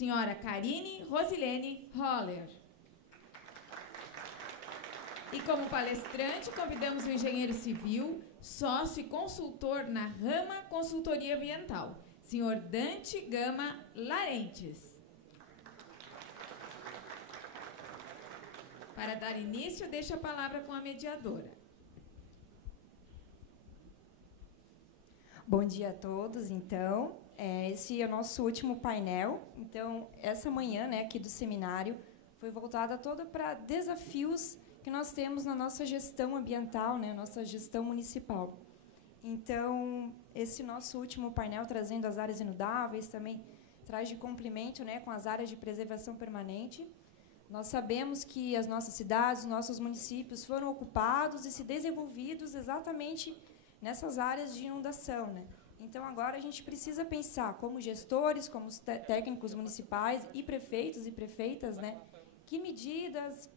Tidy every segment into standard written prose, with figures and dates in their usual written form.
senhora Karine Rosilene Holler. E como palestrante, convidamos o engenheiro civil, sócio e consultor na Rama Consultoria Ambiental, senhor Dante Gama Larentes. Para dar início, deixo a palavra com a mediadora. Bom dia a todos, então. Esse é o nosso último painel. Então, essa manhã, né, aqui do seminário foi voltada toda para desafios que nós temos na nossa gestão ambiental, né, nossa gestão municipal. Então, esse nosso último painel, trazendo as áreas inundáveis, também traz de complemento, né, com as áreas de preservação permanente. Nós sabemos que as nossas cidades, os nossos municípios foram ocupados e se desenvolvidos exatamente nessas áreas de inundação, né? Então, agora a gente precisa pensar, como gestores, como técnicos municipais e prefeitos e prefeitas, né, que medidas,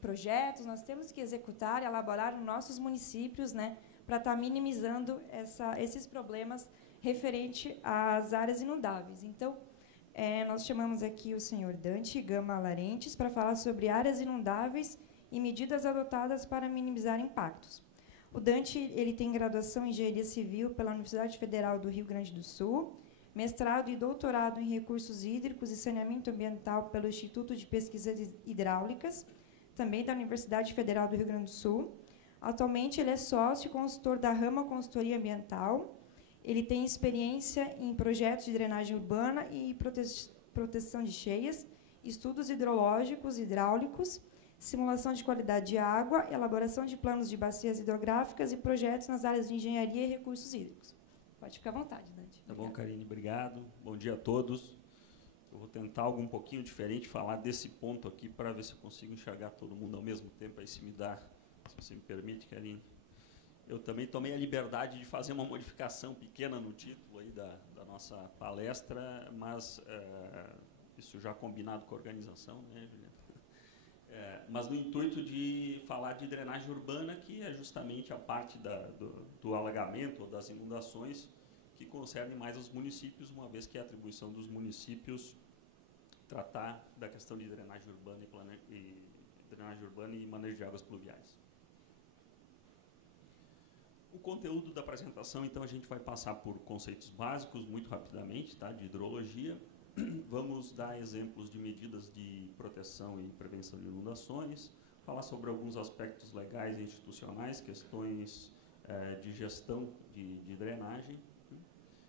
projetos nós temos que executar e elaborar nos nossos municípios, né, para estar minimizando esses problemas referente às áreas inundáveis. Então, nós chamamos aqui o senhor Dante Gama Larentes para falar sobre áreas inundáveis e medidas adotadas para minimizar impactos. O Dante ele tem graduação em Engenharia Civil pela Universidade Federal do Rio Grande do Sul, mestrado e doutorado em Recursos Hídricos e Saneamento Ambiental pelo Instituto de Pesquisas Hidráulicas, também da Universidade Federal do Rio Grande do Sul. Atualmente, ele é sócio e consultor da Rama Consultoria Ambiental. Ele tem experiência em projetos de drenagem urbana e proteção de cheias, estudos hidrológicos, hidráulicos, simulação de qualidade de água, elaboração de planos de bacias hidrográficas e projetos nas áreas de engenharia e recursos hídricos. Pode ficar à vontade, Dante. Tá bom, Karine, obrigado. Bom dia a todos. Eu vou tentar algo um pouquinho diferente, falar desse ponto aqui, para ver se eu consigo enxergar todo mundo ao mesmo tempo, aí se você me permite, Karine. Eu também tomei a liberdade de fazer uma modificação pequena no título aí da nossa palestra, mas isso já combinado com a organização, né, Juliana? Mas no intuito de falar de drenagem urbana, que é justamente a parte do alagamento ou das inundações que concerne mais os municípios, uma vez que é a atribuição dos municípios tratar da questão de drenagem urbana e manejo de águas pluviais. O conteúdo da apresentação, então, a gente vai passar por conceitos básicos, muito rapidamente, tá, de hidrologia. Vamos dar exemplos de medidas de proteção e prevenção de inundações, falar sobre alguns aspectos legais e institucionais, questões de gestão de drenagem,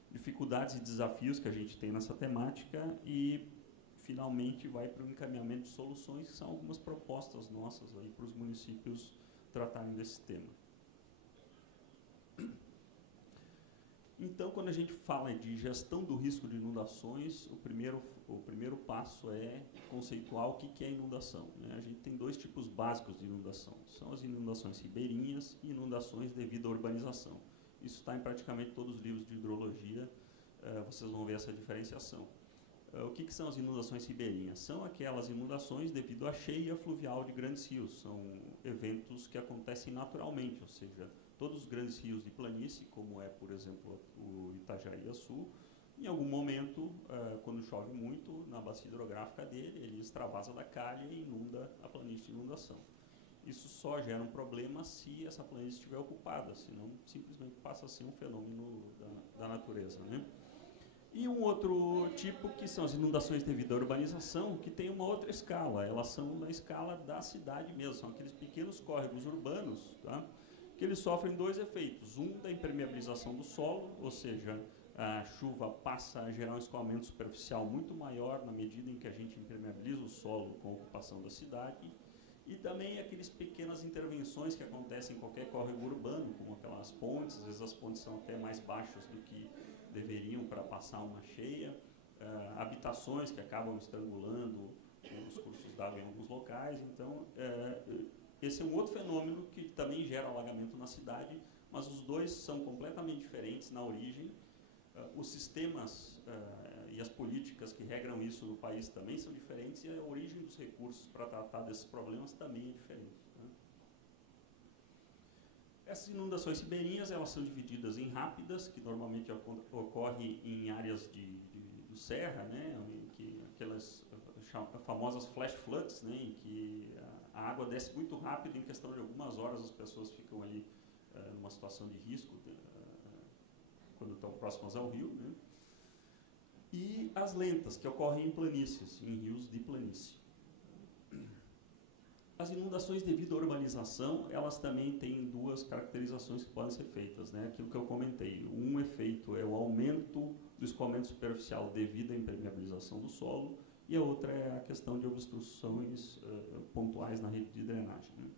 dificuldades e desafios que a gente tem nessa temática e, finalmente, vai para o encaminhamento de soluções, que são algumas propostas nossas aí para os municípios tratarem desse tema. Então, quando a gente fala de gestão do risco de inundações, o primeiro passo é conceituar o que é inundação, né? A gente tem dois tipos básicos de inundação. São as inundações ribeirinhas e inundações devido à urbanização. Isso está em praticamente todos os livros de hidrologia, vocês vão ver essa diferenciação. O que são as inundações ribeirinhas? São aquelas inundações devido à cheia fluvial de grandes rios. São eventos que acontecem naturalmente, ou seja, todos os grandes rios de planície, como é, por exemplo, o Itajaí-Açu, em algum momento, quando chove muito, na bacia hidrográfica dele, ele extravasa da calha e inunda a planície de inundação. Isso só gera um problema se essa planície estiver ocupada, senão simplesmente passa a ser um fenômeno da natureza, né? E um outro tipo, que são as inundações devido à urbanização, que tem uma outra escala. Elas são na escala da cidade mesmo, são aqueles pequenos córregos urbanos, tá? Que eles sofrem dois efeitos. Um, da impermeabilização do solo, ou seja, a chuva passa a gerar um escoamento superficial muito maior na medida em que a gente impermeabiliza o solo com a ocupação da cidade. E também aquelas pequenas intervenções que acontecem em qualquer córrego urbano, como aquelas pontes, às vezes as pontes são até mais baixas do que deveriam para passar uma cheia, habitações que acabam estrangulando os cursos d'água em alguns locais. Então, esse é um outro fenômeno que também gera alagamento na cidade, mas os dois são completamente diferentes na origem. Os sistemas e as políticas que regram isso no país também são diferentes e a origem dos recursos para tratar desses problemas também é diferente, né? Essas inundações ribeirinhas, elas são divididas em rápidas, que normalmente ocorrem em áreas Serra, né, em que aquelas famosas flash floods, né, em que a água desce muito rápido, em questão de algumas horas as pessoas ficam ali numa situação de risco quando estão próximas ao rio, né, e as lentas, que ocorrem em planícies, em rios de planície. As inundações devido à urbanização, elas também têm duas caracterizações que podem ser feitas, né? Aquilo que eu comentei. Um efeito é o aumento do escoamento superficial devido à impermeabilização do solo, e a outra é a questão de obstruções pontuais na rede de drenagem, né?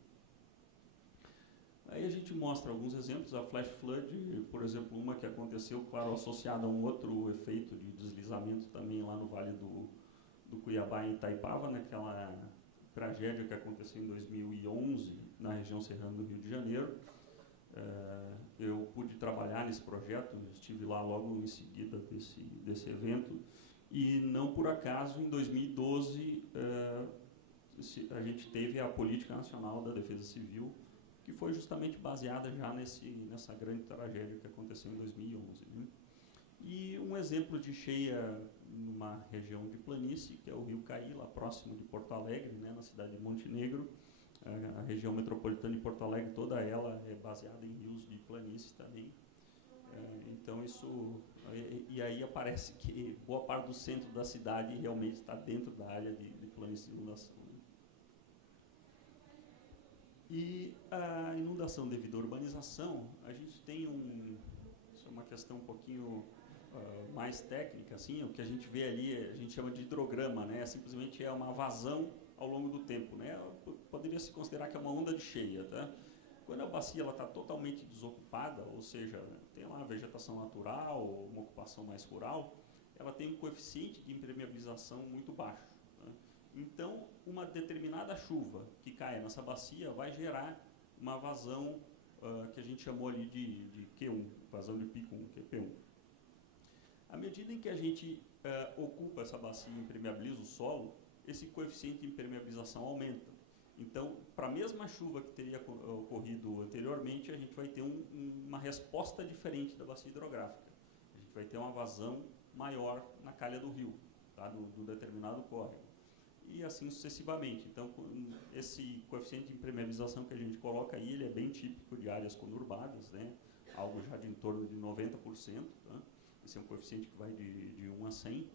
Aí a gente mostra alguns exemplos. A flash flood, por exemplo, uma que aconteceu, claro, associada a um outro efeito de deslizamento também lá no Vale do Cuiabá, em Itaipava, naquela tragédia que aconteceu em 2011 na região serrana do Rio de Janeiro. Eu pude trabalhar nesse projeto, estive lá logo em seguida desse evento, e não por acaso, em 2012, a gente teve a Política Nacional da Defesa Civil, que foi justamente baseada já nessa grande tragédia que aconteceu em 2011. Né? E um exemplo de cheia numa região de planície, que é o Rio Caí, lá próximo de Porto Alegre, né, na cidade de Montenegro. A região metropolitana de Porto Alegre, toda ela é baseada em rios de planície também. Então isso... E aí aparece que boa parte do centro da cidade realmente está dentro da área de planície de inundação. Né? E a inundação devido à urbanização, a gente tem isso é uma questão um pouquinho mais técnica, assim, o que a gente vê ali, a gente chama de hidrograma, né? Simplesmente é uma vazão ao longo do tempo, né? Poderia se considerar que é uma onda de cheia, tá? Quando a bacia está totalmente desocupada, ou seja, tem lá uma vegetação natural, uma ocupação mais rural, ela tem um coeficiente de impermeabilização muito baixo, né? Então, uma determinada chuva que caia nessa bacia vai gerar uma vazão que a gente chamou ali de Q1, vazão de pico 1, que é P1. À medida em que a gente ocupa essa bacia e impermeabiliza o solo, esse coeficiente de impermeabilização aumenta. Então, para a mesma chuva que teria ocorrido anteriormente, a gente vai ter uma resposta diferente da bacia hidrográfica. A gente vai ter uma vazão maior na calha do rio, tá? do determinado córrego. E assim sucessivamente. Então, esse coeficiente de impermeabilização que a gente coloca aí, ele é bem típico de áreas conurbadas, né? Algo já de em torno de 90%. Tá? Esse é um coeficiente que vai de 1 a 100.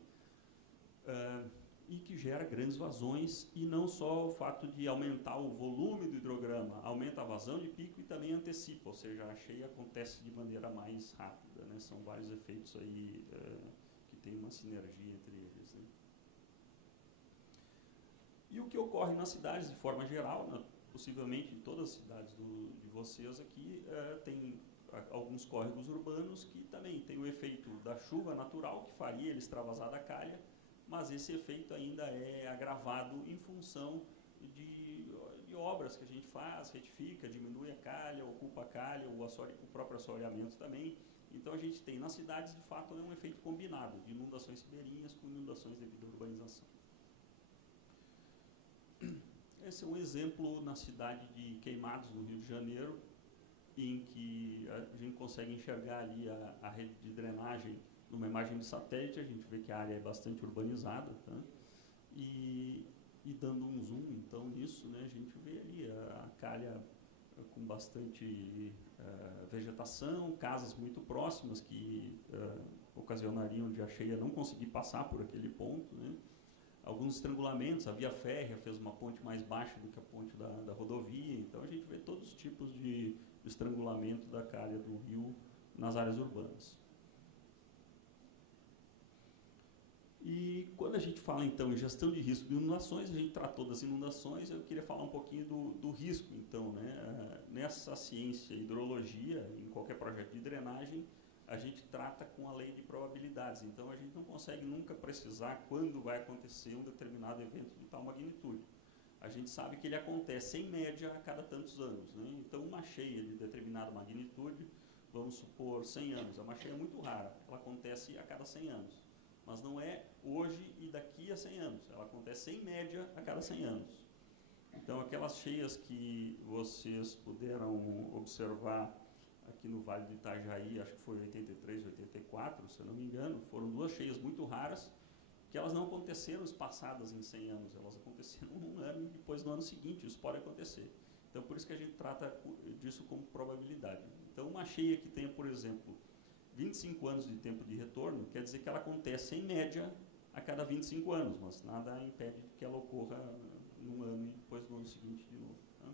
E que gera grandes vazões, e não só o fato de aumentar o volume do hidrograma, aumenta a vazão de pico e também antecipa, ou seja, a cheia acontece de maneira mais rápida, né? São vários efeitos aí que tem uma sinergia entre eles, né? E o que ocorre nas cidades de forma geral, né? Possivelmente em todas as cidades de vocês aqui, tem alguns córregos urbanos que também tem o efeito da chuva natural, que faria ele extravasar da calha, mas esse efeito ainda é agravado em função de obras que a gente faz, retifica, diminui a calha, ocupa a calha, o próprio assoreamento também. Então a gente tem nas cidades, de fato, um efeito combinado de inundações ribeirinhas com inundações devido à urbanização. Esse é um exemplo na cidade de Queimados, no Rio de Janeiro, em que a gente consegue enxergar ali a rede de drenagem numa imagem de satélite. A gente vê que a área é bastante urbanizada, tá? E dando um zoom, então, nisso, né, a gente vê ali a calha com bastante vegetação, casas muito próximas que ocasionariam de a cheia não conseguir passar por aquele ponto, né? Alguns estrangulamentos, a via férrea fez uma ponte mais baixa do que a ponte da rodovia, então a gente vê todos os tipos de estrangulamento da calha do rio nas áreas urbanas. E quando a gente fala, então, em gestão de risco de inundações, a gente tratou das inundações, eu queria falar um pouquinho do risco, então, né? Nessa ciência, hidrologia, em qualquer projeto de drenagem, a gente trata com a lei de probabilidades. Então, a gente não consegue nunca precisar quando vai acontecer um determinado evento de tal magnitude. A gente sabe que ele acontece, em média, a cada tantos anos, né? Então, uma cheia de determinada magnitude, vamos supor 100 anos, é uma cheia muito rara, ela acontece a cada 100 anos. Mas não é hoje e daqui a 100 anos, ela acontece, em média, a cada 100 anos. Então, aquelas cheias que vocês puderam observar aqui no Vale do Itajaí, acho que foi 83, 84, se eu não me engano, foram 2 cheias muito raras, que elas não aconteceram espaçadas em 100 anos, elas aconteceram num ano e depois no ano seguinte, isso pode acontecer. Então, por isso que a gente trata disso como probabilidade. Então, uma cheia que tenha, por exemplo, 25 anos de tempo de retorno, quer dizer que ela acontece, em média, a cada 25 anos, mas nada impede que ela ocorra num ano e depois no ano seguinte de novo. Tá?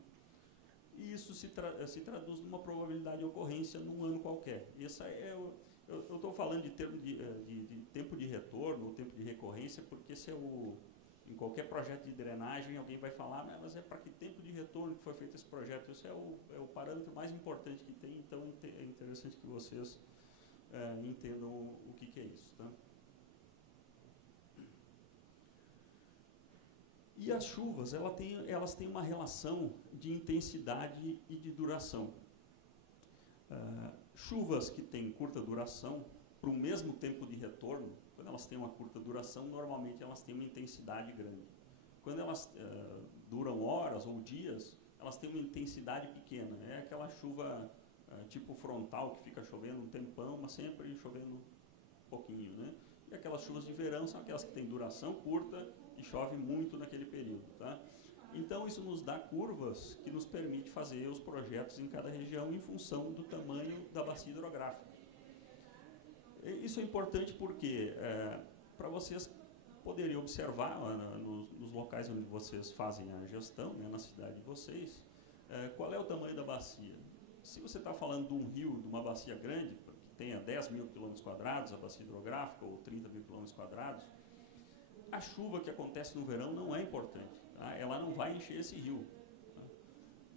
E isso se traduz numa probabilidade de ocorrência num ano qualquer. E essa eu estou falando de tempo de retorno ou tempo de recorrência, porque esse é em qualquer projeto de drenagem alguém vai falar, mas é para que tempo de retorno que foi feito esse projeto? Esse é o parâmetro mais importante que tem, então é interessante que vocês entendam o que é isso. Tá? E as chuvas, elas têm uma relação de intensidade e de duração. Chuvas que têm curta duração, para o mesmo tempo de retorno, quando elas têm uma curta duração, normalmente elas têm uma intensidade grande. Quando elas duram horas ou dias, elas têm uma intensidade pequena. É aquela chuva tipo frontal, que fica chovendo um tempão, mas sempre chovendo um pouquinho, né? E aquelas chuvas de verão são aquelas que têm duração curta e chove muito naquele período. Tá? Então, isso nos dá curvas que nos permite fazer os projetos em cada região em função do tamanho da bacia hidrográfica. Isso é importante porque, para vocês poderem observar nos locais onde vocês fazem a gestão, né, na cidade de vocês, qual é o tamanho da bacia. Se você está falando de um rio, de uma bacia grande, que tenha 10 mil quilômetros quadrados, a bacia hidrográfica, ou 30 mil quilômetros quadrados, a chuva que acontece no verão não é importante. Tá? Ela não vai encher esse rio.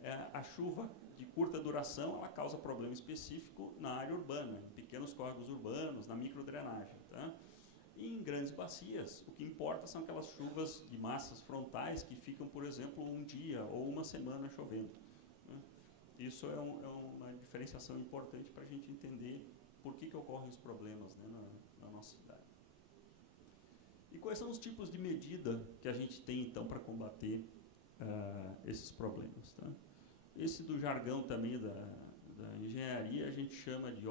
Tá? A chuva de curta duração, ela causa problema específico na área urbana, em pequenos córregos urbanos, na microdrenagem. Tá? E em grandes bacias, o que importa são aquelas chuvas de massas frontais que ficam, por exemplo, um dia ou uma semana chovendo. Né? Isso é uma diferenciação importante para a gente entender por que ocorrem os problemas, né, na nossa cidade. E quais são os tipos de medida que a gente tem, então, para combater esses problemas? Tá? Esse do jargão também da engenharia, a gente chama de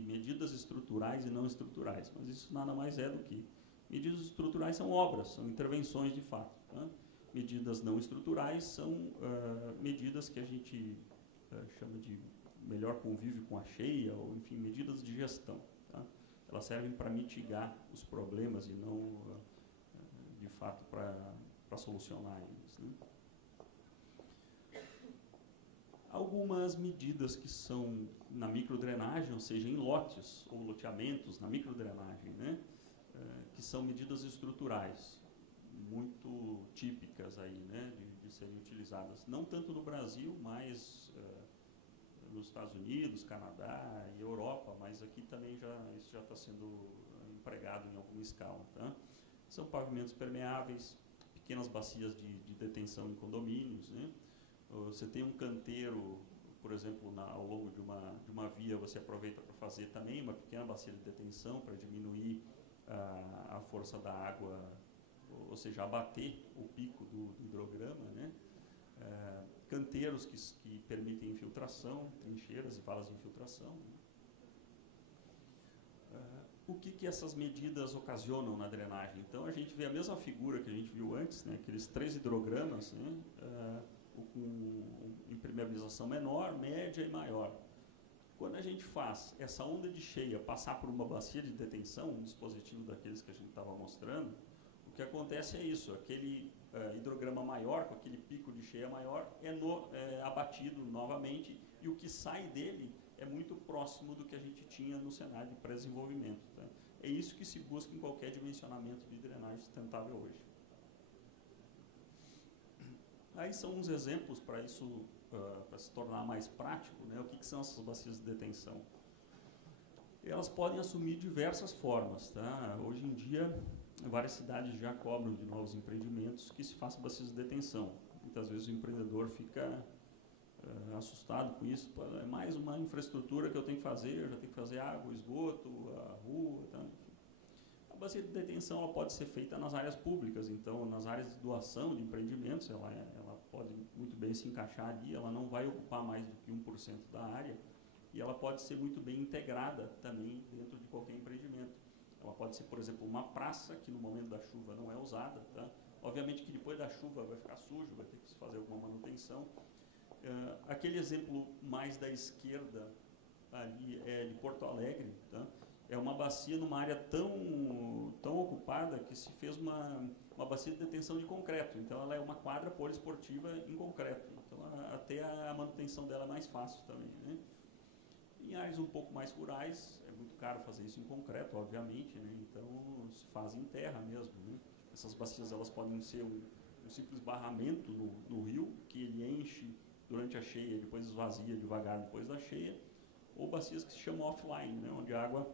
medidas estruturais e não estruturais, mas isso nada mais é do que medidas estruturais são obras, são intervenções de fato. Tá? Medidas não estruturais são medidas que a gente chama de melhor convívio com a cheia, ou enfim, medidas de gestão. Tá? Elas servem para mitigar os problemas e não, de fato, para solucionar eles. Né? Algumas medidas que são na microdrenagem, ou seja, em lotes ou loteamentos na microdrenagem, né? Que são medidas estruturais, muito típicas aí, né? de serem utilizadas. Não tanto no Brasil, mas nos Estados Unidos, Canadá e Europa, mas aqui também isso já está sendo empregado em alguma escala. Tá? São pavimentos permeáveis, pequenas bacias de detenção em condomínios, né? Você tem um canteiro, por exemplo, ao longo de uma via, você aproveita para fazer também uma pequena bacia de detenção para diminuir a força da água, ou seja, abater o pico do hidrograma, né? Canteiros que permitem infiltração, trincheiras e valas de infiltração. Né? O que essas medidas ocasionam na drenagem? Então, a gente vê a mesma figura que a gente viu antes, né? Aqueles 3 hidrogramas, né? Com impermeabilização menor, média e maior. Quando a gente faz essa onda de cheia passar por uma bacia de detenção, um dispositivo daqueles que a gente estava mostrando, o que acontece é isso, aquele hidrograma maior, com aquele pico de cheia maior, é abatido novamente e o que sai dele é muito próximo do que a gente tinha no cenário de pré-desenvolvimento. Tá? É isso que se busca em qualquer dimensionamento de drenagem sustentável hoje. Aí são uns exemplos para isso, para se tornar mais prático, né? O que são essas bacias de detenção? Elas podem assumir diversas formas. Tá? Hoje em dia, várias cidades já cobram de novos empreendimentos que se façam bacias de detenção. Muitas vezes o empreendedor fica assustado com isso. É mais uma infraestrutura que eu tenho que fazer, eu já tenho que fazer água, esgoto, a rua, tá? A bacia de detenção ela pode ser feita nas áreas públicas, então nas áreas de doação de empreendimentos ela pode muito bem se encaixar ali, ela não vai ocupar mais do que 1% da área, e ela pode ser muito bem integrada também dentro de qualquer empreendimento. Ela pode ser, por exemplo, uma praça que no momento da chuva não é usada, tá? Obviamente que depois da chuva vai ficar sujo, vai ter que se fazer alguma manutenção. Aquele exemplo mais da esquerda ali é de Porto Alegre, tá? É uma bacia numa área tão ocupada que se fez uma bacia de detenção de concreto. Então, ela é uma quadra poliesportiva em concreto. Então, até a manutenção dela é mais fácil também, né? Em áreas um pouco mais rurais, é muito caro fazer isso em concreto, obviamente, né? Então, se faz em terra mesmo, né? Essas bacias, elas podem ser um simples barramento no rio, que ele enche durante a cheia e depois esvazia devagar depois da cheia, ou bacias que se chamam offline, né? Onde a água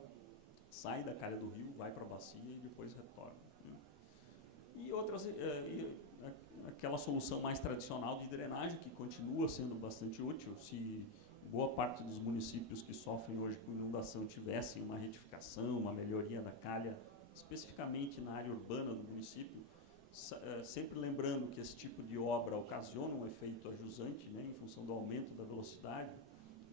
sai da calha do rio, vai para a bacia e depois retorna, né? E outras, aquela solução mais tradicional de drenagem, que continua sendo bastante útil. Se boa parte dos municípios que sofrem hoje com inundação tivessem uma retificação, uma melhoria da calha, especificamente na área urbana do município, sempre lembrando que esse tipo de obra ocasiona um efeito ajusante, né, em função do aumento da velocidade.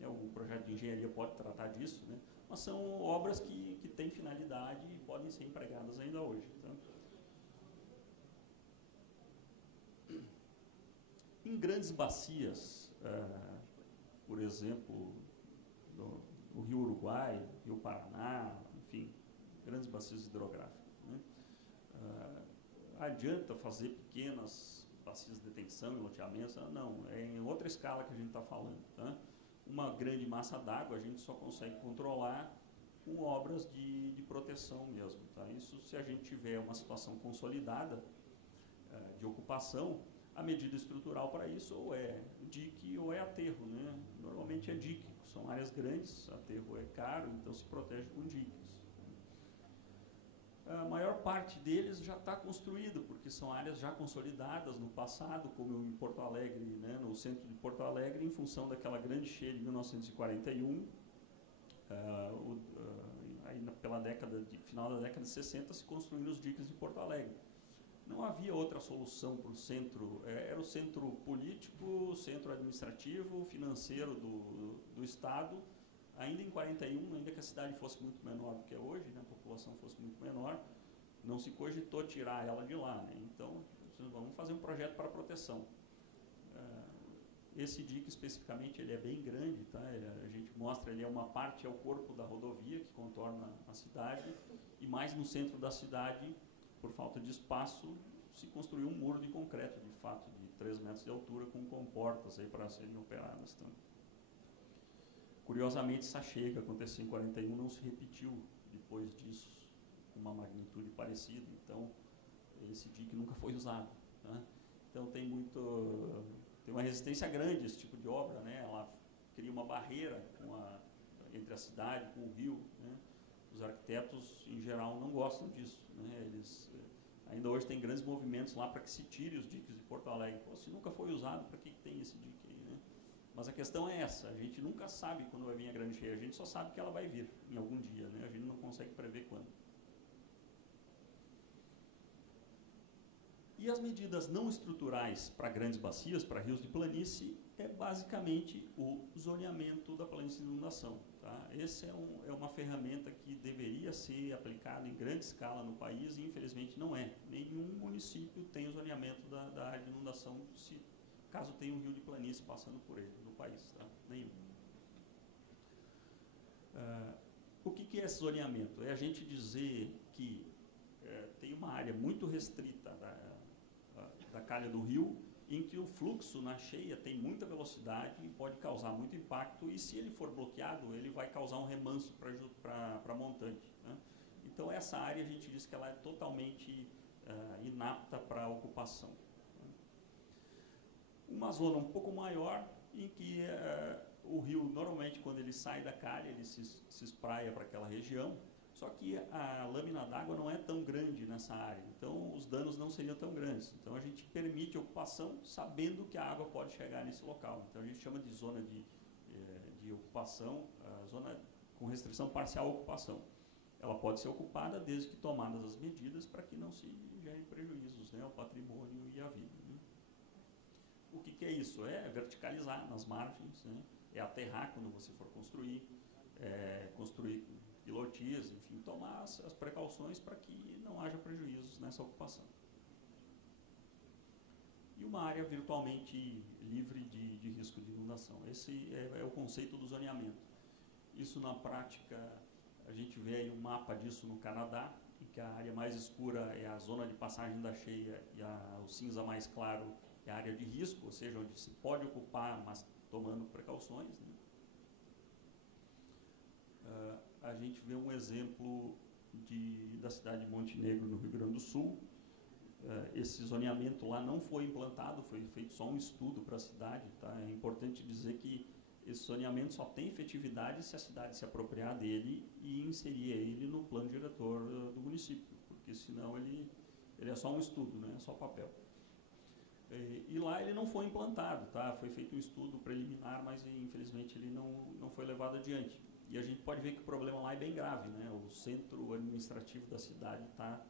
O projeto de engenharia pode tratar disso, né, mas são obras que têm finalidade e podem ser empregadas ainda hoje. Então, em grandes bacias, por exemplo, no Rio Uruguai, Rio Paraná, enfim, grandes bacias hidrográficas, né? Adianta fazer pequenas bacias de detenção e loteamentos? Não, é em outra escala que a gente está falando, tá? Uma grande massa d'água a gente só consegue controlar com obras de proteção mesmo, tá? Isso se a gente tiver uma situação consolidada de ocupação. A medida estrutural para isso ou é dique ou é aterro, né? Normalmente é dique, são áreas grandes, aterro é caro, então se protege com diques. A maior parte deles já está construído, porque são áreas já consolidadas no passado, como em Porto Alegre, né? No centro de Porto Alegre, em função daquela grande cheia de 1941, aí pela final da década de 60 se construíram os diques de Porto Alegre. Não havia outra solução para o centro, era o centro político, centro administrativo, financeiro do Estado, ainda em 41, ainda que a cidade fosse muito menor do que é hoje, né, a população fosse muito menor, não se cogitou tirar ela de lá, né? Então, vamos fazer um projeto para proteção. Esse dique especificamente, ele é bem grande, tá? A gente mostra, ele é uma parte, é o corpo da rodovia que contorna a cidade, e mais no centro da cidade, por falta de espaço, se construiu um muro de concreto, de fato, de 3 metros de altura, com comportas aí para serem operadas. Então, curiosamente, essa cheia que aconteceu em 41 não se repetiu depois disso, com uma magnitude parecida. Então, esse dique nunca foi usado, né? Então, tem uma resistência grande esse tipo de obra, né? Ela cria uma barreira entre a cidade com o rio, né? Os arquitetos, em geral, não gostam disso, né? Eles ainda hoje tem grandes movimentos lá para que se tire os diques de Porto Alegre. Pô, se nunca foi usado, para que tem esse dique aí, né? Mas a questão é essa, a gente nunca sabe quando vai vir a grande cheia, a gente só sabe que ela vai vir em algum dia, né? A gente não consegue prever quando. E as medidas não estruturais para grandes bacias, para rios de planície, é basicamente o zoneamento da planície de inundação, tá? Essa é uma ferramenta que deveria ser aplicada em grande escala no país e, infelizmente, não é. Nenhum município tem o zoneamento da área de inundação, caso tenha um rio de planície passando por ele, no país, tá? Nenhum. O que é esse zoneamento? É a gente dizer que tem uma área muito restrita da calha do rio, em que o fluxo na cheia tem muita velocidade e pode causar muito impacto, e se ele for bloqueado, ele vai causar um remanso para montante, né? Então, essa área, a gente diz que ela é totalmente inapta para a ocupação. Uma zona um pouco maior, em que o rio, normalmente, quando ele sai da calha, ele se espraia para aquela região, só que a lâmina d'água não é tão grande nessa área, então os danos não seriam tão grandes. Então a gente permite ocupação sabendo que a água pode chegar nesse local. Então a gente chama de zona de ocupação, zona com restrição parcial à ocupação. Ela pode ser ocupada desde que tomadas as medidas para que não se gerem prejuízos, né, ao patrimônio e à vida, né? O que é isso? É verticalizar nas margens, né? é aterrar quando você for construir, construir pilotias, enfim, tomar as precauções para que não haja prejuízos nessa ocupação. E uma área virtualmente livre de risco de inundação. Esse é o conceito do zoneamento. Isso, na prática, a gente vê aí um mapa disso no Canadá, em que a área mais escura é a zona de passagem da cheia e o cinza mais claro é a área de risco, ou seja, onde se pode ocupar, mas tomando precauções, né? A gente vê um exemplo da cidade de Montenegro, no Rio Grande do Sul. Esse zoneamento lá não foi implantado, foi feito só um estudo para a cidade. Tá? É importante dizer que esse zoneamento só tem efetividade se a cidade se apropriar dele e inserir ele no plano diretor do município, porque senão ele é só um estudo, né? É só papel. E lá ele não foi implantado, tá? Foi feito um estudo preliminar, mas infelizmente ele não foi levado adiante. E a gente pode ver que o problema lá é bem grave, né? O centro administrativo da cidade está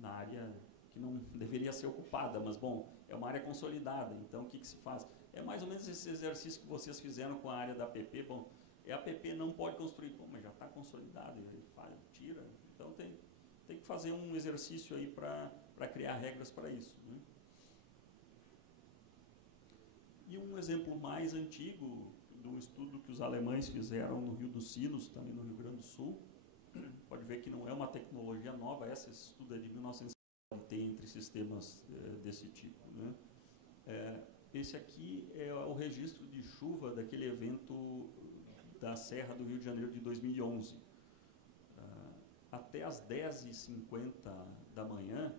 na área que não deveria ser ocupada, mas, bom, é uma área consolidada, então o que se faz? É mais ou menos esse exercício que vocês fizeram com a área da APP. Bom, a APP não pode construir, bom, mas já está consolidado, e aí tira. Então tem que fazer um exercício aí para criar regras para isso, né? E um exemplo mais antigo de um estudo que os alemães fizeram no Rio dos Sinos, também no Rio Grande do Sul. Pode ver que não é uma tecnologia nova, esse estudo é de 1950, tem entre sistemas desse tipo, né? Esse aqui é o registro de chuva daquele evento da Serra do Rio de Janeiro de 2011. Até as 10h50 da manhã,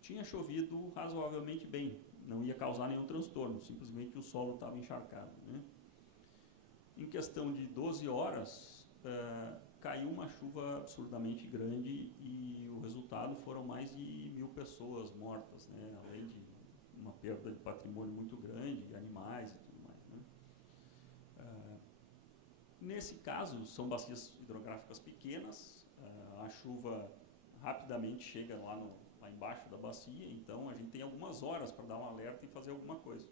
tinha chovido razoavelmente bem, não ia causar nenhum transtorno, simplesmente o solo estava encharcado, né? Em questão de 12 horas, caiu uma chuva absurdamente grande e o resultado foram mais de 1.000 pessoas mortas, né? Além de uma perda de patrimônio muito grande, de animais e tudo mais, né? Nesse caso, são bacias hidrográficas pequenas, a chuva rapidamente chega lá embaixo da bacia, então a gente tem algumas horas para dar um alerta e fazer alguma coisa.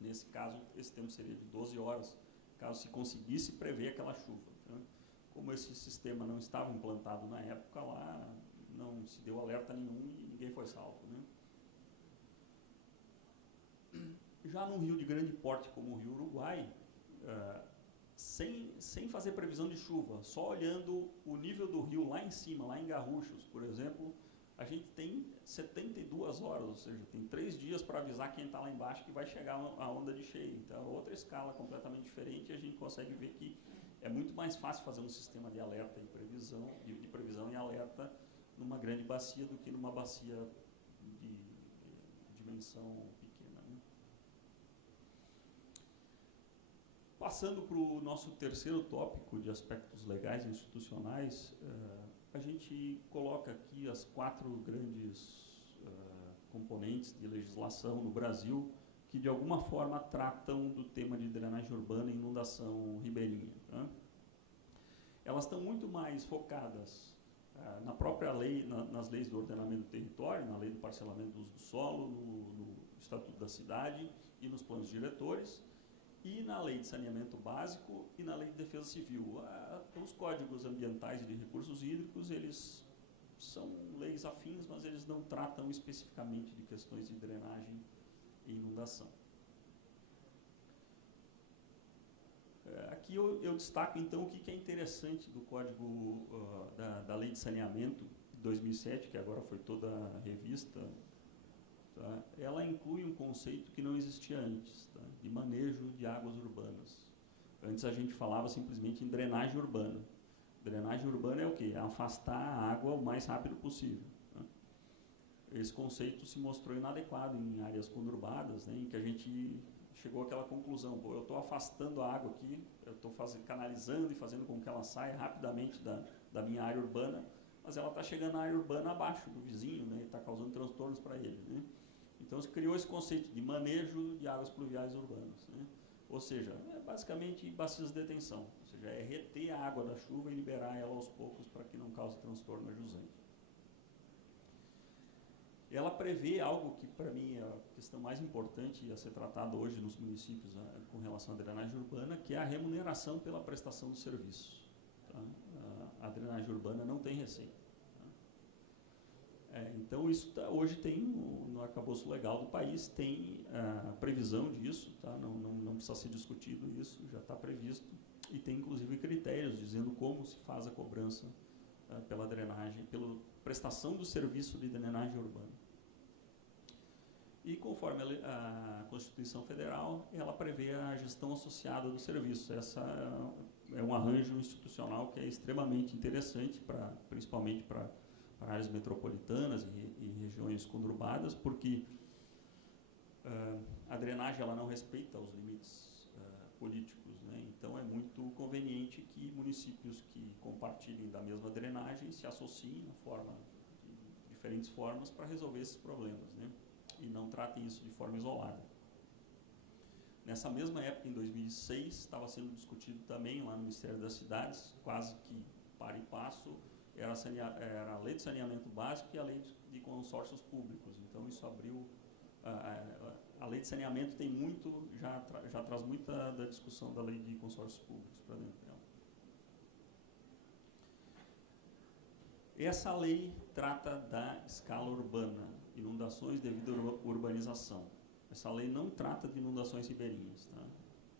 Nesse caso, esse tempo seria de 12 horas, caso se conseguisse prever aquela chuva, né? Como esse sistema não estava implantado na época lá, não se deu alerta nenhum e ninguém foi salvo, né? Já num rio de grande porte como o Rio Uruguai, sem fazer previsão de chuva, só olhando o nível do rio lá em cima, lá em Garruchos, por exemplo, a gente tem 72 horas, ou seja, tem 3 dias para avisar quem está lá embaixo que vai chegar a onda de cheia. Então, outra escala completamente diferente, e a gente consegue ver que é muito mais fácil fazer um sistema de alerta e previsão, de previsão e alerta numa grande bacia do que numa bacia de dimensão pequena, né? Passando para o nosso terceiro tópico de aspectos legais e institucionais, a gente coloca aqui as 4 grandes componentes de legislação no Brasil que, de alguma forma, tratam do tema de drenagem urbana e inundação ribeirinha, né? Elas estão muito mais focadas na própria lei, nas leis do ordenamento do território, na lei do parcelamento do uso do solo, no Estatuto da Cidade e nos planos diretores, e na lei de saneamento básico e na lei de defesa civil. Os códigos ambientais e de recursos hídricos, eles são leis afins, mas eles não tratam especificamente de questões de drenagem e inundação. Aqui eu destaco, então, o que é interessante do código da lei de saneamento de 2007, que agora foi toda revista. Tá? Ela inclui um conceito que não existia antes, tá? De manejo de águas urbanas. Antes a gente falava simplesmente em drenagem urbana. Drenagem urbana é o quê? É afastar a água o mais rápido possível, tá? Esse conceito se mostrou inadequado em áreas conurbadas, né, em que a gente chegou àquela conclusão: pô, eu estou afastando a água aqui, eu estou canalizando e fazendo com que ela saia rapidamente da minha área urbana, mas ela está chegando na área urbana abaixo do vizinho, né, e está causando transtornos para ele, né? Então, se criou esse conceito de manejo de águas pluviais urbanas, né? Ou seja, é basicamente bacias de detenção, ou seja, é reter a água da chuva e liberar ela aos poucos para que não cause transtorno a jusante. ela prevê algo que, para mim, é a questão mais importante a ser tratada hoje nos municípios com relação à drenagem urbana, que é a remuneração pela prestação do serviço. Tá? A drenagem urbana não tem receita. Tá? Então, isso hoje tem, no arcabouço legal do país, tem a previsão disso, tá? Não precisa ser discutido isso, já está previsto, e tem, inclusive, critérios dizendo como se faz a cobrança pela drenagem, pela prestação do serviço de drenagem urbana. E conforme a Constituição Federal, ela prevê a gestão associada do serviço. Essa é um arranjo institucional que é extremamente interessante, principalmente para áreas metropolitanas e regiões conurbadas, porque a drenagem ela não respeita os limites políticos, né? Então é muito conveniente que municípios que compartilhem da mesma drenagem se associem de diferentes formas para resolver esses problemas, né? E não tratem isso de forma isolada. Nessa mesma época, em 2006, estava sendo discutido também lá no Ministério das Cidades, quase que para e passo, era a Lei de Saneamento Básico e a Lei de Consórcios Públicos. Então, isso abriu... A Lei de Saneamento tem muito, já traz muita da discussão da Lei de Consórcios Públicos para dentro dela. Essa lei trata da escala urbana, inundações devido à urbanização. Essa lei não trata de inundações ribeirinhas. Tá?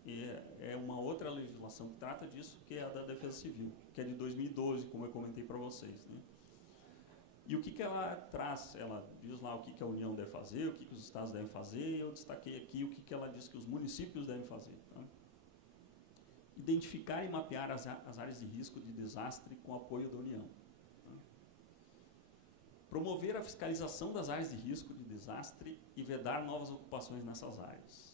E é uma outra legislação que trata disso, que é a da Defesa Civil, que é de 2012, como eu comentei para vocês. Né? E o que ela traz? Ela diz lá o que a União deve fazer, o que os estados devem fazer, e eu destaquei aqui o que ela diz que os municípios devem fazer. Tá? Identificar e mapear as áreas de risco de desastre com apoio da União. Promover a fiscalização das áreas de risco de desastre e vedar novas ocupações nessas áreas.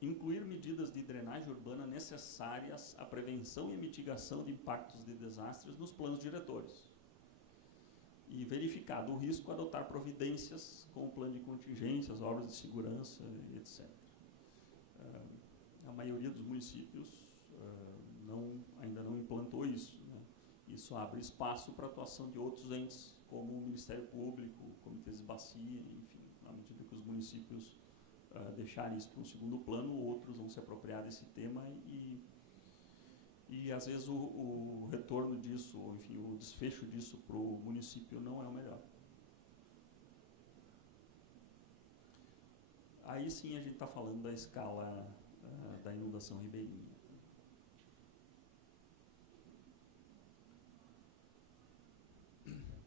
Incluir medidas de drenagem urbana necessárias à prevenção e mitigação de impactos de desastres nos planos diretores. E, verificado o risco, adotar providências com o plano de contingências, obras de segurança, etc. A maioria dos municípios ainda não implantou isso. Né? Isso abre espaço para a atuação de outros entes, como o Ministério Público, comitês de bacia, enfim, à medida que os municípios deixarem isso para um segundo plano, outros vão se apropriar desse tema e às vezes o retorno disso, ou enfim, o desfecho disso para o município não é o melhor. Aí sim a gente está falando da escala da inundação ribeirinha.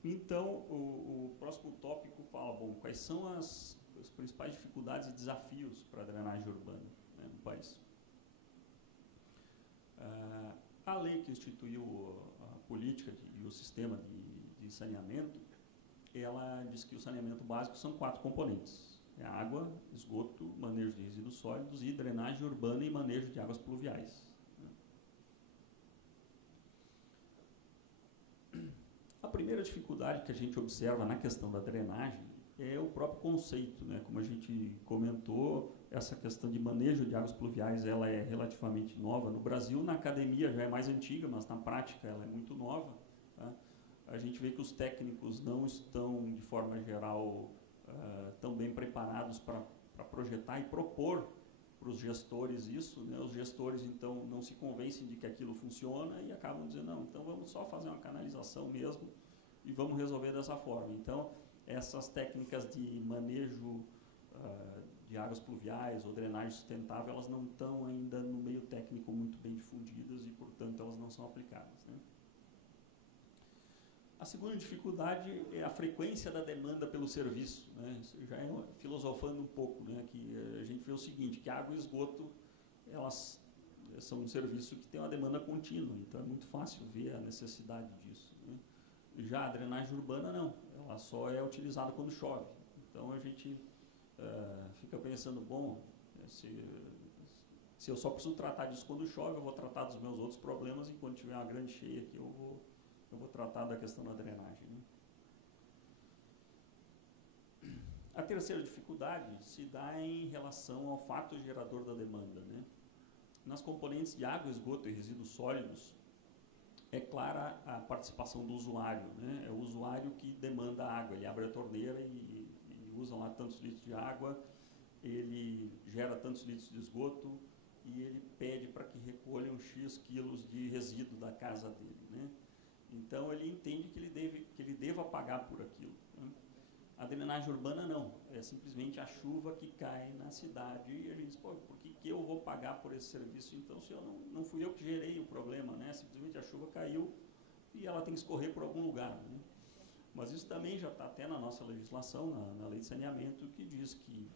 Então, o próximo tópico fala, bom, quais são as principais dificuldades e desafios para a drenagem urbana, né, no país. A lei que instituiu a política e o sistema de saneamento, ela diz que o saneamento básico são 4 componentes. É água, esgoto, manejo de resíduos sólidos e drenagem urbana e manejo de águas pluviais. A primeira dificuldade que a gente observa na questão da drenagem é o próprio conceito, né? Como a gente comentou, essa questão de manejo de águas pluviais ela é relativamente nova. No Brasil, na academia já é mais antiga, mas na prática ela é muito nova. Tá? A gente vê que os técnicos não estão, de forma geral, tão bem preparados para projetar e propor para os gestores isso. Né? Os gestores, então, não se convencem de que aquilo funciona e acabam dizendo, não, então vamos só fazer uma canalização mesmo e vamos resolver dessa forma. Então, essas técnicas de manejo de águas pluviais ou drenagem sustentável, elas não estão ainda no meio técnico muito bem difundidas e, portanto, elas não são aplicadas. Né? A segunda dificuldade é a frequência da demanda pelo serviço. Né? Isso já é filosofando um pouco, né? Que a gente vê o seguinte, que água e esgoto, elas são um serviço que tem uma demanda contínua, então é muito fácil ver a necessidade disso. Né? Já a drenagem urbana, não. Ela só é utilizada quando chove. Então, a gente fica pensando, bom, se eu só preciso tratar disso quando chove, eu vou tratar dos meus outros problemas e quando tiver uma grande cheia aqui, eu vou tratar da questão da drenagem. Né? A terceira dificuldade se dá em relação ao fato gerador da demanda. Né? Nas componentes de água, esgoto e resíduos sólidos, é clara a participação do usuário, né? É o usuário que demanda água, ele abre a torneira e usa lá tantos litros de água, ele gera tantos litros de esgoto e ele pede para que recolham X quilos de resíduo da casa dele, né? Então ele entende que ele deva pagar por aquilo, né? A drenagem urbana não, é simplesmente a chuva que cai na cidade e a gente diz, pô, por que eu vou pagar por esse serviço então se eu não fui eu que gerei o problema, né? Simplesmente a chuva caiu e ela tem que escorrer por algum lugar, né? Mas isso também já está até na nossa legislação, na lei de saneamento, que diz que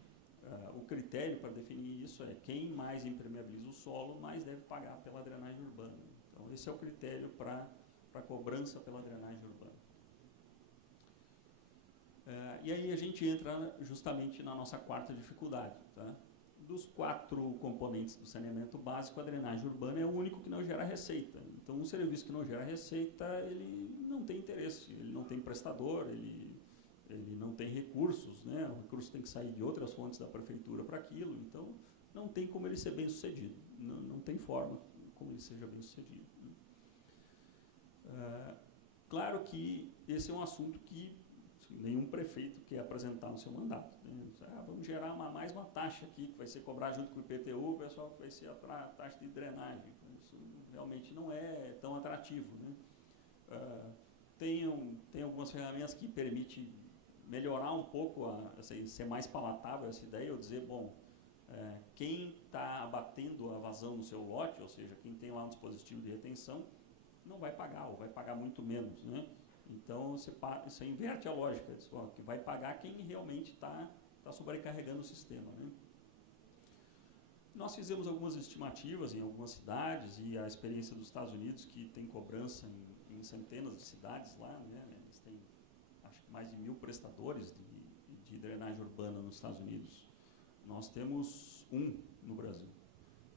o critério para definir isso é quem mais impermeabiliza o solo, mais deve pagar pela drenagem urbana. Então esse é o critério para cobrança pela drenagem urbana. E aí a gente entra justamente na nossa quarta dificuldade, tá? Dos 4 componentes do saneamento básico, a drenagem urbana é o único que não gera receita. Então, um serviço que não gera receita, ele não tem interesse, ele não tem prestador, ele não tem recursos, né? O recurso tem que sair de outras fontes da prefeitura para aquilo, então não tem como ele ser bem sucedido, não tem forma como ele seja bem sucedido. Claro que esse é um assunto que nenhum prefeito quer apresentar no seu mandato, né? Vamos gerar mais uma taxa aqui, que vai ser cobrada junto com o IPTU, o pessoal que vai ser a taxa de drenagem. Isso realmente não é tão atrativo, né? Tem algumas ferramentas que permitem melhorar um pouco, ser mais palatável essa ideia, ou dizer, bom, quem está abatendo a vazão no seu lote, ou seja, quem tem lá um dispositivo de retenção, não vai pagar, ou vai pagar muito menos, né? Então, você inverte a lógica, que vai pagar quem realmente está sobrecarregando o sistema, né? Nós fizemos algumas estimativas em algumas cidades e a experiência dos Estados Unidos, que tem cobrança em centenas de cidades lá, né? Eles têm, acho que mais de 1000 prestadores de drenagem urbana nos Estados Unidos. Nós temos 1 no Brasil.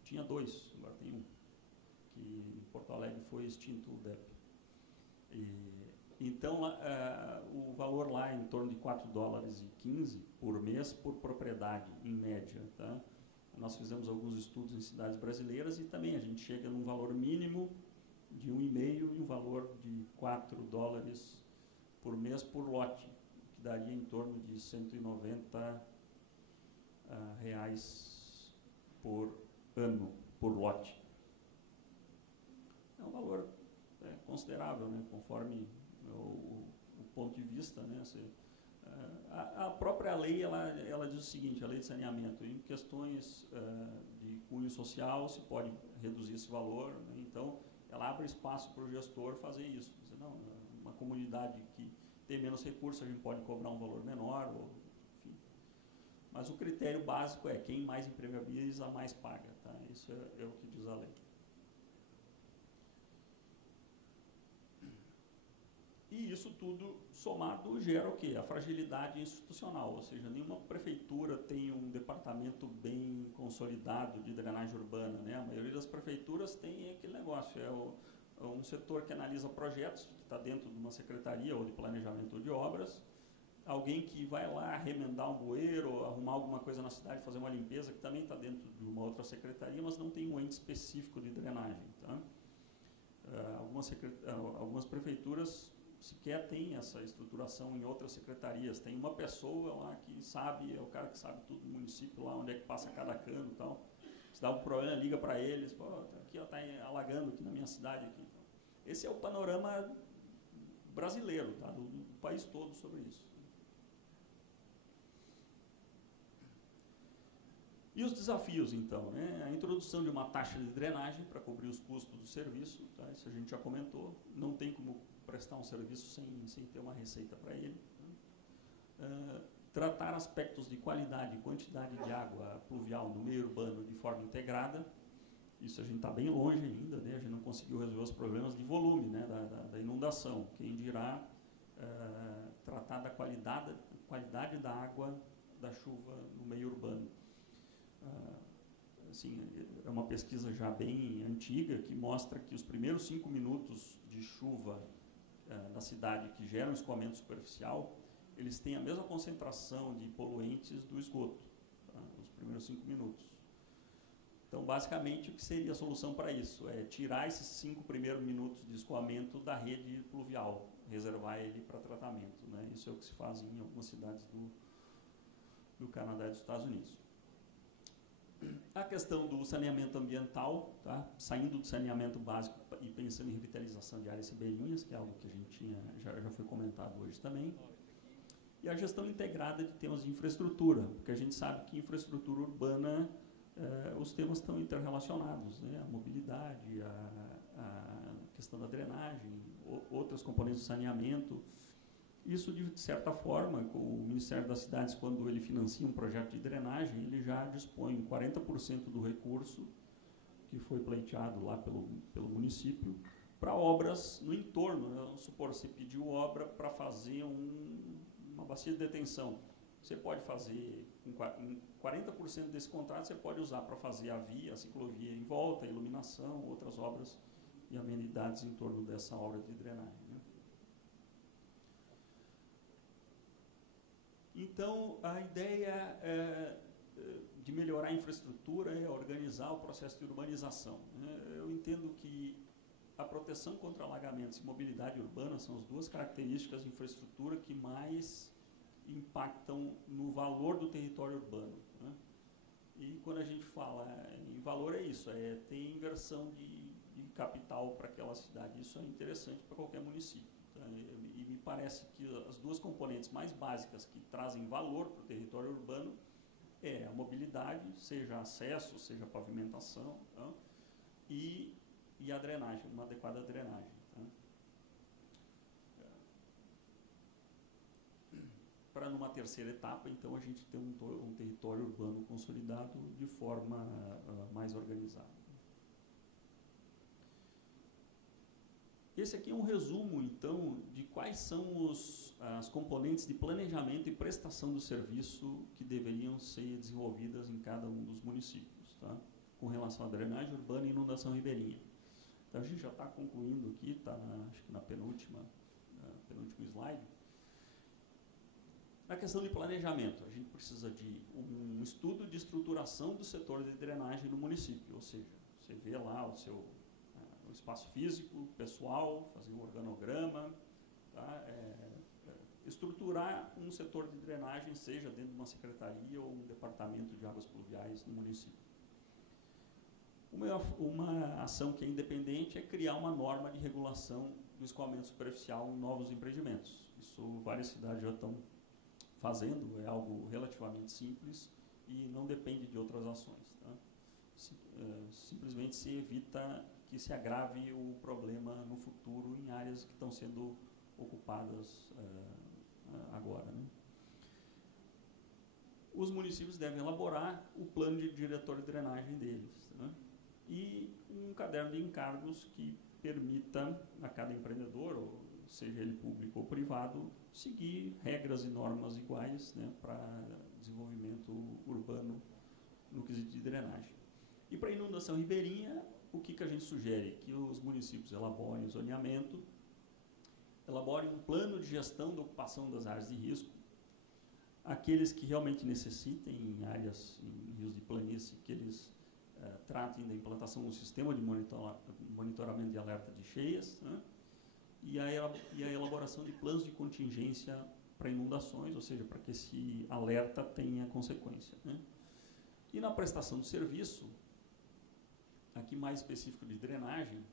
Tinha 2, agora tem 1, que em Porto Alegre foi extinto o DEP. Então, o valor lá é em torno de $4,15 por mês por propriedade, em média, tá? Nós fizemos alguns estudos em cidades brasileiras e também a gente chega num valor mínimo de 1,5 e um valor de $4 por mês por lote, que daria em torno de R$190 por ano, por lote. É um valor considerável, né, conforme o ponto de vista, né? A própria lei ela diz o seguinte, a lei de saneamento, em questões de cunho social se pode reduzir esse valor, né? Então ela abre espaço para o gestor fazer isso. Dizer, não, uma comunidade que tem menos recursos a gente pode cobrar um valor menor, enfim. Mas o critério básico é quem mais impermeabiliza, mais paga, tá? Isso é o que diz a lei. E isso tudo somado gera o quê? A fragilidade institucional, ou seja, nenhuma prefeitura tem um departamento bem consolidado de drenagem urbana, né? A maioria das prefeituras tem aquele negócio, um setor que analisa projetos, que está dentro de uma secretaria ou de planejamento ou de obras, alguém que vai lá remendar um bueiro, arrumar alguma coisa na cidade, fazer uma limpeza, que também está dentro de uma outra secretaria, mas não tem um ente específico de drenagem, tá? Algumas prefeituras sequer tem essa estruturação em outras secretarias. Tem uma pessoa lá que sabe, é o cara que sabe tudo do município, lá onde é que passa cada cano e tal. Se dá um problema, liga para eles, pô, aqui está alagando aqui na minha cidade. Aqui. Esse é o panorama brasileiro, tá? do país todo sobre isso. E os desafios, então, né? A introdução de uma taxa de drenagem para cobrir os custos do serviço, tá? Isso a gente já comentou, não tem como prestar um serviço sem ter uma receita para ele. Tratar aspectos de qualidade e quantidade de água pluvial no meio urbano de forma integrada, isso a gente está bem longe ainda, né? A gente não conseguiu resolver os problemas de volume, né? da inundação, quem dirá tratar da qualidade da água da chuva no meio urbano. Assim, é uma pesquisa já bem antiga que mostra que os primeiros 5 minutos de chuva da cidade que geram escoamento superficial, eles têm a mesma concentração de poluentes do esgoto, tá? Os primeiros 5 minutos. Então, basicamente, o que seria a solução para isso? É tirar esses 5 primeiros minutos de escoamento da rede pluvial, reservar ele para tratamento, né? Isso é o que se faz em algumas cidades do Canadá e dos Estados Unidos. A questão do saneamento ambiental, tá? Saindo do saneamento básico e pensando em revitalização de áreas ribeirinhas, que é algo que a gente já foi comentado hoje também. E a gestão integrada de temas de infraestrutura, porque a gente sabe que infraestrutura urbana, os temas estão interrelacionados, né? A mobilidade, a questão da drenagem, outros componentes do saneamento. Isso, de certa forma, o Ministério das Cidades, quando ele financia um projeto de drenagem, ele já dispõe 40% do recurso que foi pleiteado lá pelo município para obras no entorno, né? Vamos supor, você pediu obra para fazer uma bacia de detenção. Você pode fazer, 40% desse contrato você pode usar para fazer a via, a ciclovia em volta, a iluminação, outras obras e amenidades em torno dessa obra de drenagem, né? Então, a ideia de melhorar a infraestrutura é organizar o processo de urbanização, né? Eu entendo que a proteção contra alagamentos e mobilidade urbana são as duas características de infraestrutura que mais impactam no valor do território urbano, né? E quando a gente fala em valor é isso, é ter inversão de capital para aquela cidade. Isso é interessante para qualquer município, tá? E me parece que as duas componentes mais básicas que trazem valor para o território urbano é a mobilidade, seja acesso, seja pavimentação, tá? E a drenagem, uma adequada drenagem, tá? Para numa terceira etapa, então, a gente ter um território urbano consolidado de forma mais organizada. Esse aqui é um resumo, então, de quais são as componentes de planejamento e prestação do serviço que deveriam ser desenvolvidas em cada um dos municípios, tá? Com relação à drenagem urbana e inundação ribeirinha. Então, a gente já está concluindo aqui, está acho que na penúltimo slide. Na questão de planejamento, a gente precisa de um estudo de estruturação do setor de drenagem no município, ou seja, você vê lá o espaço físico, pessoal, fazer um organograma, tá? Estruturar um setor de drenagem, seja dentro de uma secretaria ou um departamento de águas pluviais no município. Uma ação que é independente é criar uma norma de regulação do escoamento superficial em novos empreendimentos. Isso várias cidades já estão fazendo, é algo relativamente simples e não depende de outras ações, tá? Simplesmente se evita que se agrave o problema no futuro em áreas que estão sendo ocupadas agora, né? Os municípios devem elaborar o plano de diretor de drenagem deles, né? E um caderno de encargos que permita a cada empreendedor, ou seja ele público ou privado, seguir regras e normas iguais, né, para desenvolvimento urbano no quesito de drenagem. E para inundação ribeirinha, o que a gente sugere? Que os municípios elaborem o zoneamento, elaborem um plano de gestão da ocupação das áreas de risco, aqueles que realmente necessitem em áreas, em rios de planície, que eles tratem da implantação de um sistema de monitoramento de alerta de cheias, né? E a elaboração de planos de contingência para inundações, ou seja, para que esse alerta tenha consequência, né? E na prestação do serviço, aqui mais específico de drenagem,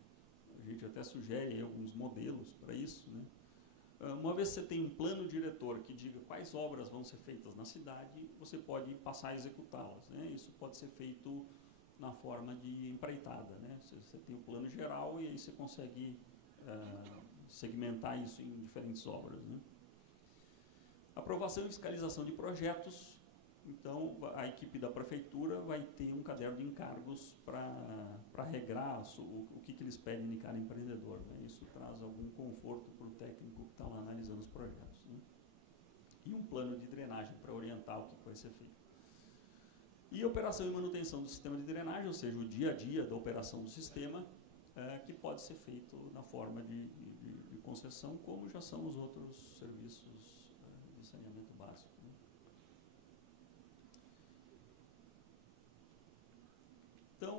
a gente até sugere alguns modelos para isso, né? Uma vez que você tem um plano diretor que diga quais obras vão ser feitas na cidade, você pode passar a executá-las, né? Isso pode ser feito na forma de empreitada, né? Você tem o plano geral e aí você consegue segmentar isso em diferentes obras, né? Aprovação e fiscalização de projetos. Então, a equipe da prefeitura vai ter um caderno de encargos para regrar o que eles pedem de cada empreendedor, né? Isso traz algum conforto para o técnico que está lá analisando os projetos, né? E um plano de drenagem para orientar o que vai ser feito. E operação e manutenção do sistema de drenagem, ou seja, o dia a dia da operação do sistema, que pode ser feito na forma de concessão, como já são os outros serviços de saneamento básico, né? Então,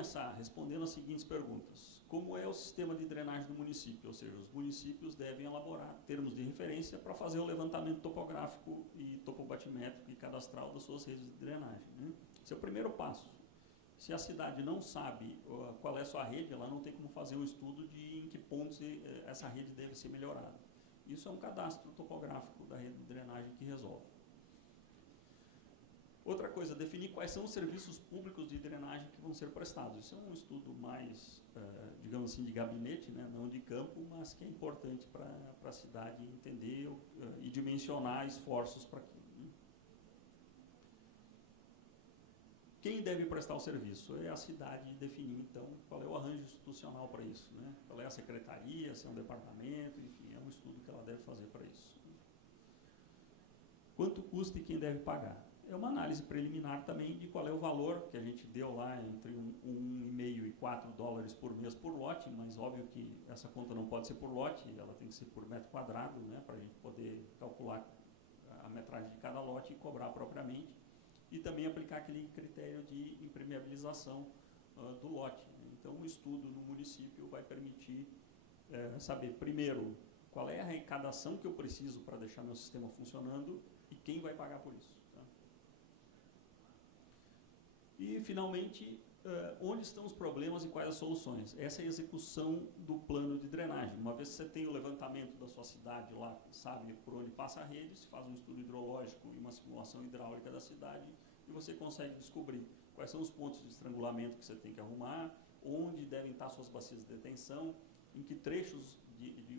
começar respondendo as seguintes perguntas. Como é o sistema de drenagem do município? Ou seja, os municípios devem elaborar termos de referência para fazer o levantamento topográfico e topobatimétrico e cadastral das suas redes de drenagem, né? Esse é o primeiro passo. Se a cidade não sabe qual é a sua rede, ela não tem como fazer um estudo de em que pontos essa rede deve ser melhorada. Isso é um cadastro topográfico da rede de drenagem que resolve. Outra coisa, definir quais são os serviços públicos de drenagem que vão ser prestados. Isso é um estudo mais, digamos assim, de gabinete, né? Não de campo, mas que é importante para a cidade entender e dimensionar esforços para aquilo. Quem deve prestar o serviço? É a cidade definir, então, qual é o arranjo institucional para isso, né? Qual é a secretaria, se é um departamento, enfim, é um estudo que ela deve fazer para isso. Quanto custa e quem deve pagar? É uma análise preliminar também de qual é o valor que a gente deu lá entre $1,5 e $4 por mês por lote, mas óbvio que essa conta não pode ser por lote, ela tem que ser por metro quadrado, né, para a gente poder calcular a metragem de cada lote e cobrar propriamente. E também aplicar aquele critério de impermeabilização do lote. Então, o estudo no município vai permitir saber, primeiro, qual é a arrecadação que eu preciso para deixar meu sistema funcionando e quem vai pagar por isso. Tá? E, finalmente, onde estão os problemas e quais as soluções? Essa é a execução do plano de drenagem. Uma vez que você tem o levantamento da sua cidade lá, sabe por onde passa a rede, se faz um estudo hidrológico e uma simulação hidráulica da cidade e você consegue descobrir quais são os pontos de estrangulamento que você tem que arrumar, onde devem estar suas bacias de detenção, em que trechos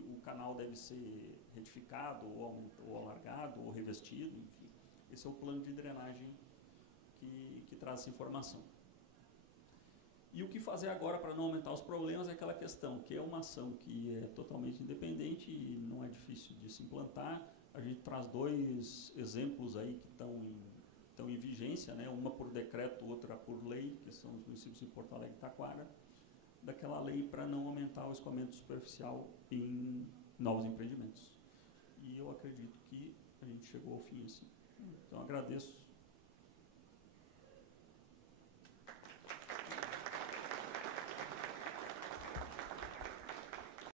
o canal deve ser retificado ou alargado ou revestido, enfim. Esse é o plano de drenagem que traz essa informação. E o que fazer agora para não aumentar os problemas é aquela questão, que é uma ação que é totalmente independente e não é difícil de se implantar. A gente traz dois exemplos aí que estão em vigência, né? Uma por decreto, outra por lei, que são os municípios de Porto Alegre e Taquara, daquela lei para não aumentar o escoamento superficial em novos empreendimentos. E eu acredito que a gente chegou ao fim assim. Então agradeço